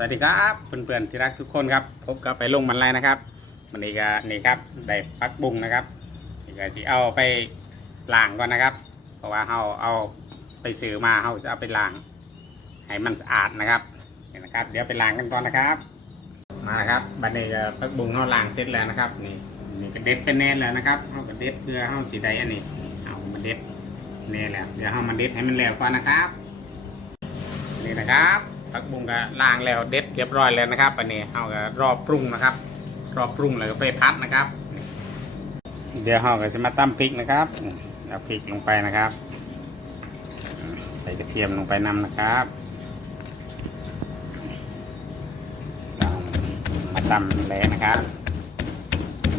สวัสดีครับเพื่อนๆที่รักทุกคนครับพบกับไปลงมันไลนะครับวันนี้ก็นี่ครับได้พักบุ้งนะครับนี่ก็สิเอาไปล้างก่อนนะครับ เพราะว่าเราเอาไปซื้อมาเราจะเอาไปล้างให้มันสะอาดนะครับนี่นะครับ เดี๋ยวไปล้างกันก่อนนะครับ มานะครับบัดนี้ก็พักบุ้งเราล้างเสร็จแล้วนะครับ นี่นี่ก็เด็ดเป็นแน่นแล้วนะครับเราก็เด็ดเพื่อเราสีใดอันนี้เอามาเด็ดแน่แล้วเดี๋ยวเรามาเด็ดให้มันแล้วก่อนนะครับ นี่นะครับ ผักบุ้งก็ล้างแล้วเด็ดเรียบร้อยแล้วนะครับอันนี้เราก็รอปรุงนะครับ รอปรุงแล้วก็ไปพัดนะครับ เดี๋ยวเราก็จะมาตำพริกนะครับเอาพริกลงไปนะครับ ใส่กระเทียมลงไปนำนะครับเรามาตำเละนะครับ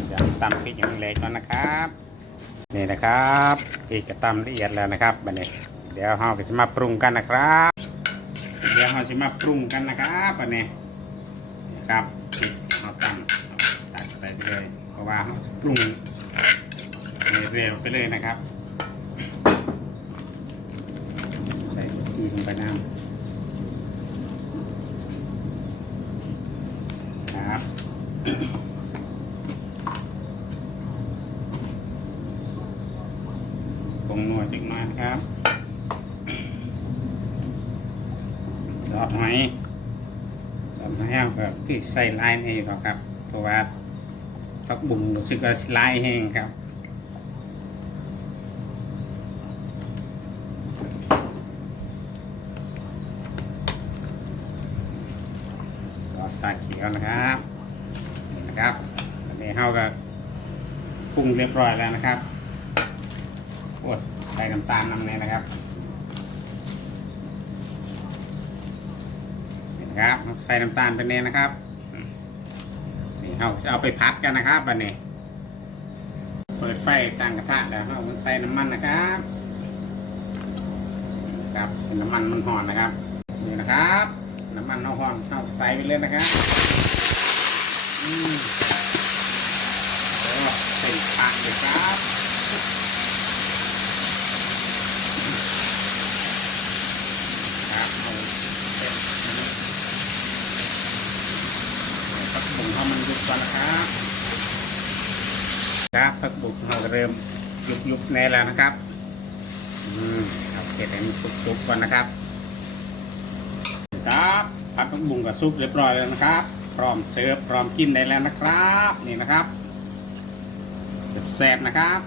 เดี๋ยวตำพริกอย่างเล็กก่อนนะครับ นี่นะครับพริกกระตำละเอียดแล้วนะครับบัดนี้เดี๋ยวเราก็จะมาปรุงกันนะครับ ดี๋ยวเราจะมาปรุงกันนะครับอันนี้นะครับเราตั้งตักไปเลย เพราะว่าเราจะปรุงเร็วไปเลยนะครับ ใส่ดีลงไปน้ำครับปรุงนัวจิกหน่อยนะครับ ซอสหอยซอสหอยแห้งก็ที่ใส่ลายนี่หรอกครับ เพราะว่าฟักบุ้งรู้สึกว่าลายแห้งครับซอสตาเขียวนะครับนี่นะครับอันนี้เราก็ปรุงเรียบร้อยแล้วนะครับโอ้ใส่น้ำตาลน้ำเนยนะครับ นะครับใส่น้ำตาลไปเนี่ยนะครับนี่เราจะเอาไปพัดกันนะครับบันนี้ เปิดไฟตั้งกระทะแล้วเราใส่น้ำมันนะครับครับเป็นน้ำมันมันหอนนะครับนี่นะครับ น้ำมันเราหอนเราใส่ไปเลยนะครับอืมโอ้เป็นผักเลยครับครับเอาเป็นอันนี้ ผักบุ้งเขามันยุบ ก่อนนะครับครับผักบุ้งเราเริ่มยุบยุบๆแน่แล้วนะครับ อืมครับเสร็จให้มันสุกๆก่อนนะครับ ครับผัดผักบุ้งกับซุปเรียบร้อยแล้วนะครับ พร้อมเสิร์ฟพร้อมกินได้แล้วนะครับ นี่นะครับแซ่บๆนะครับ